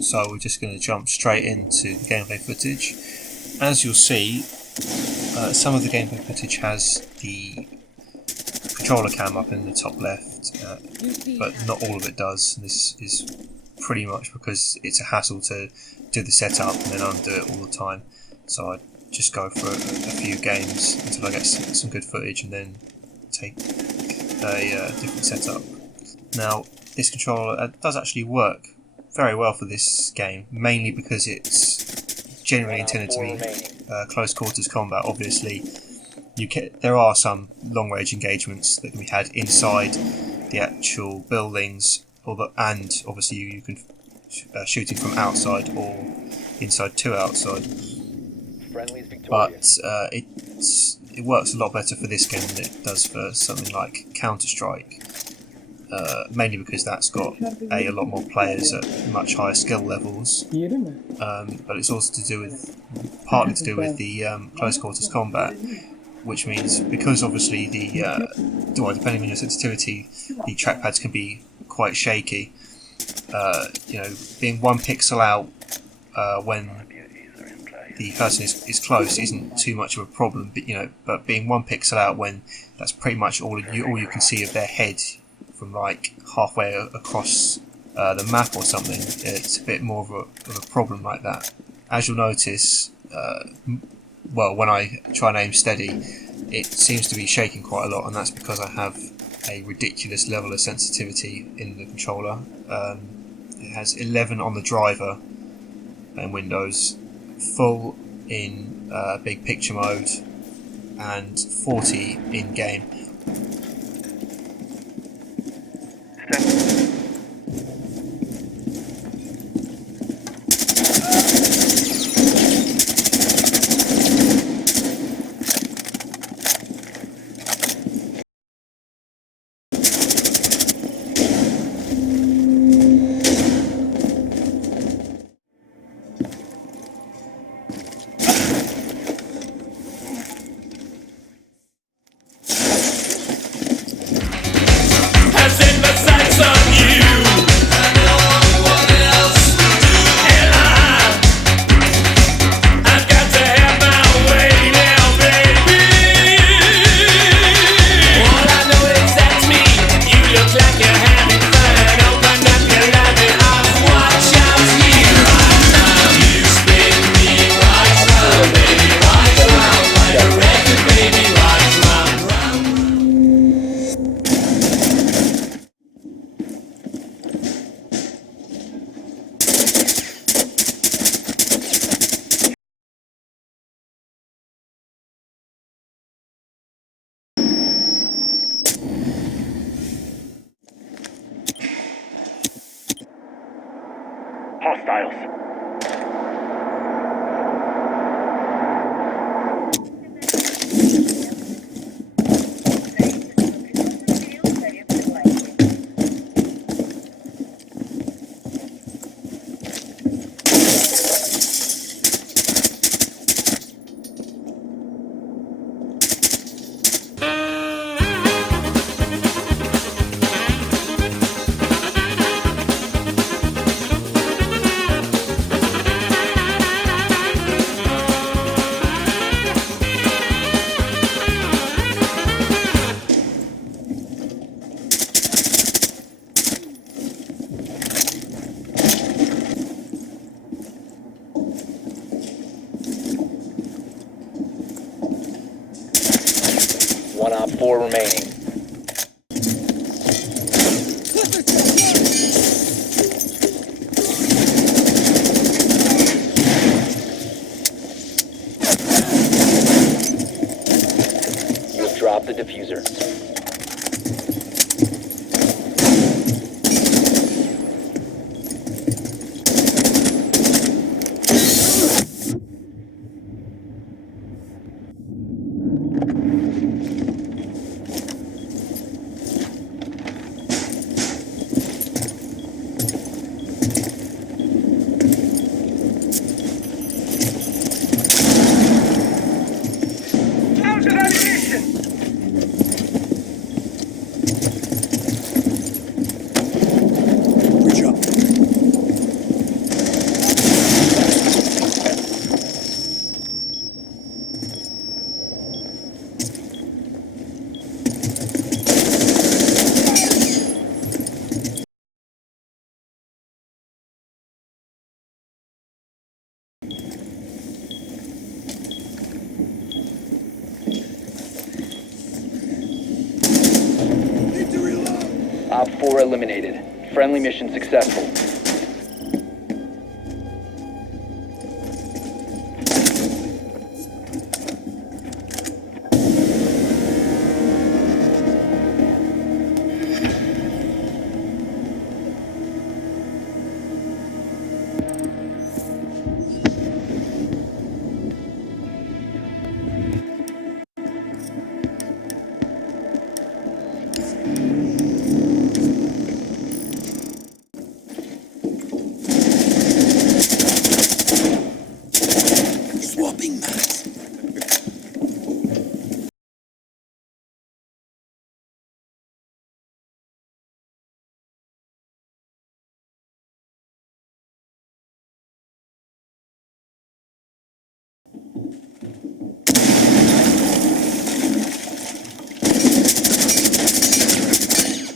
so we're just going to jump straight into the gameplay footage. As you'll see, some of the gameplay footage has the controller cam up in the top left, but not all of it does. This is pretty much because it's a hassle to do the setup and then undo it all the time. So I just go for a few games until I get some good footage and then take a different setup. Now, this controller does actually work very well for this game, mainly because it's generally intended to be close quarters combat. Obviously, there are some long range engagements that can be had inside the actual buildings, and obviously you can shooting from outside or inside to outside. But it works a lot better for this game than it does for something like Counter-Strike. Mainly because that's got a lot more players at much higher skill levels, but it's also partly to do with the close quarters combat, which means because obviously depending on your sensitivity, the trackpads can be quite shaky. Being 1 pixel out when the person is close isn't too much of a problem, but being 1 pixel out when that's pretty much all you can see of their head from like halfway across the map or something, it's a bit more of a problem like that. As you'll notice, when I try and aim steady, it seems to be shaking quite a lot, and that's because I have a ridiculous level of sensitivity in the controller. It has 11 on the driver in Windows, full in big picture mode, and 40 in game. Hostiles. One op 4 remaining. You have dropped the diffuser. Out of ammunition! Op 4 eliminated. Friendly mission successful. Swapping mass.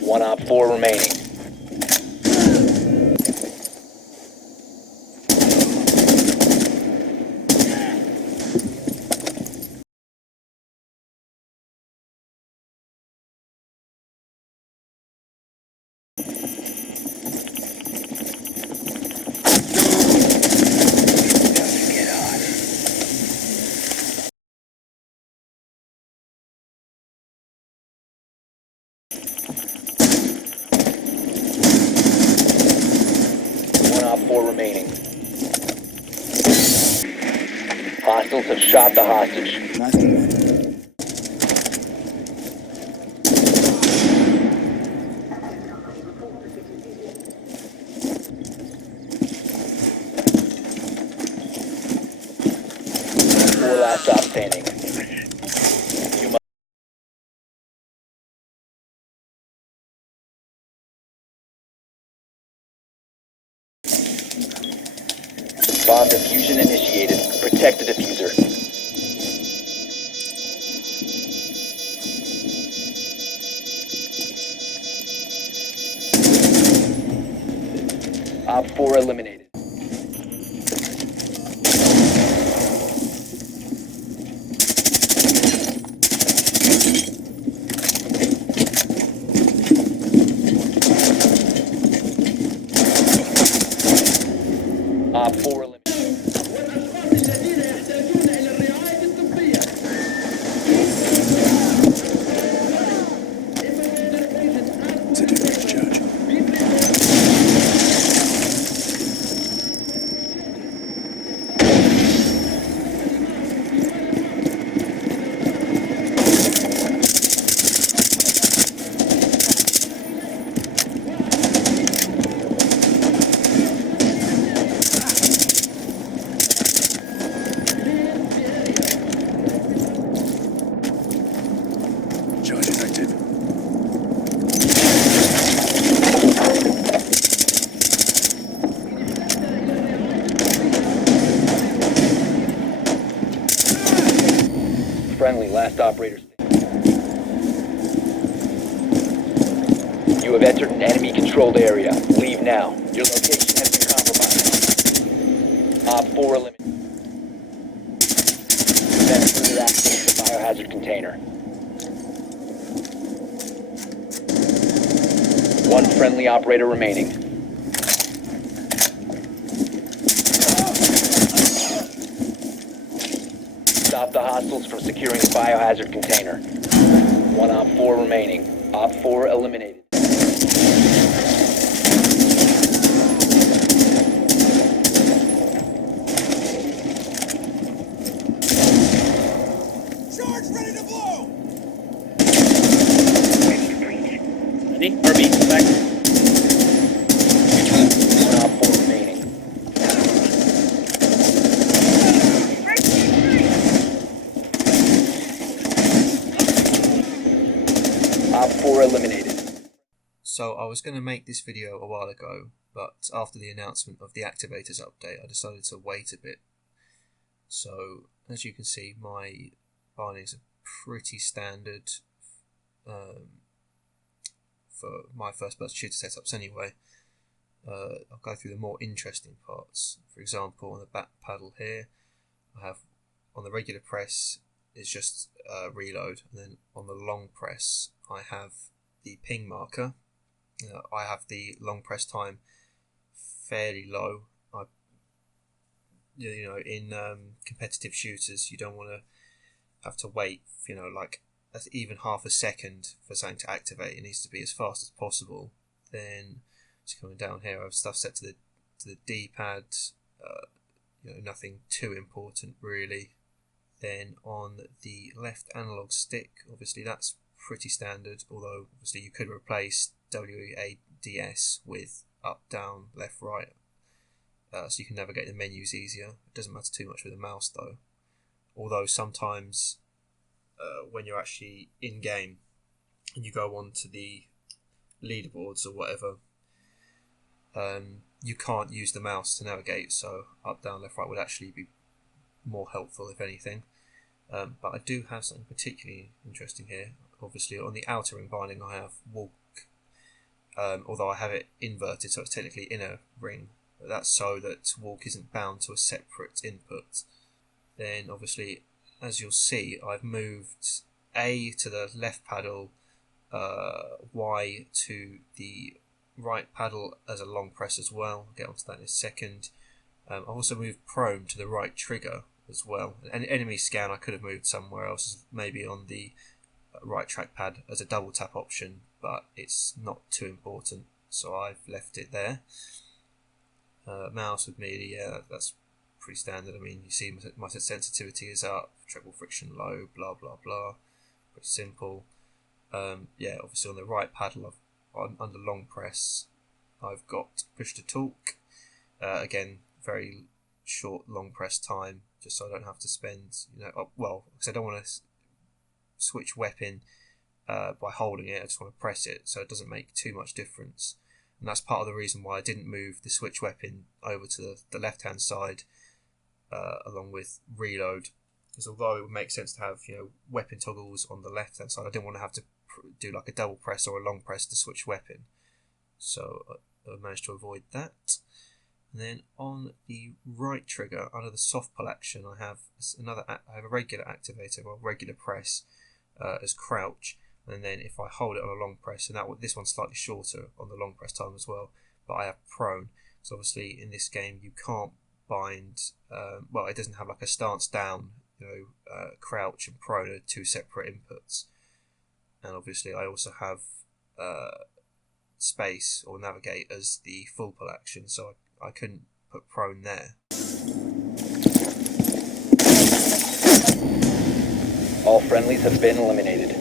One Op 4 remaining. One Op 4 remaining. Hostiles have shot the hostage. Four last stop standing. You must bomb diffusion initiated. Protect the diffuser. Op 4 eliminated. Op 4 eliminated. Charge is active. Friendly, last operator. You have entered an enemy-controlled area. Leave now. Your location has been compromised. Op 4 eliminated. Prevent further access to the biohazard container. One friendly operator remaining. Stop the hostiles from securing the biohazard container. One Op 4 remaining. Op 4 eliminated. Charge ready to blow! Ready? RB, back. One Op 4 remaining. Op 4 eliminated. So I was going to make this video a while ago, but after the announcement of the Activators update I decided to wait a bit. So as you can see, my bindings are pretty standard for my first person shooter setups anyway. I'll go through the more interesting parts. For example, on the back paddle here, I have on the regular press is just reload, and then on the long press I have the ping marker, I have the long press time fairly low. In competitive shooters, you don't want to have to wait, like even half a second for something to activate. It needs to be as fast as possible. Then just coming down here, I have stuff set to the D-pad. Nothing too important really. Then on the left analog stick, obviously that's pretty standard. Although obviously you could replace WADS with up, down, left, right. So you can navigate the menus easier. It doesn't matter too much with the mouse though. Although sometimes when you're actually in game and you go on to the leaderboards or whatever, you can't use the mouse to navigate, so up, down, left, right would actually be more helpful if anything. But I do have something particularly interesting here. Obviously on the outer ring binding I have walk, although I have it inverted so it's technically inner ring. But that's so that walk isn't bound to a separate input. Then obviously, as you'll see, I've moved A to the left paddle, Y to the right paddle as a long press as well. I'll get onto that in a second. I've also moved prone to the right trigger as well. An enemy scan I could have moved somewhere else, maybe on the right trackpad as a double tap option, but it's not too important, so I've left it there. Mouse with melee, yeah, that's pretty standard. I mean, you see my sensitivity is up, treble friction low, blah blah blah. Pretty simple. Obviously on the right paddle, under long press, I've got push to talk. Again, very short long press time, just so I don't have to spend, because I don't want to switch weapon by holding it. I just want to press it, so it doesn't make too much difference. And that's part of the reason why I didn't move the switch weapon over to the left hand side along with reload, because although it would make sense to have weapon toggles on the left hand side, I didn't want to have to do like a double press or a long press to switch weapon, so I managed to avoid that. And then on the right trigger, under the soft pull action, I have a regular activator, or regular press as crouch, and then if I hold it on a long press, and this one's slightly shorter on the long press time as well, but I have prone. So obviously in this game you can't bind, it doesn't have like a stance down, crouch and prone are two separate inputs. And obviously I also have space or navigate as the full pull action, so I couldn't put prone there. All friendlies have been eliminated.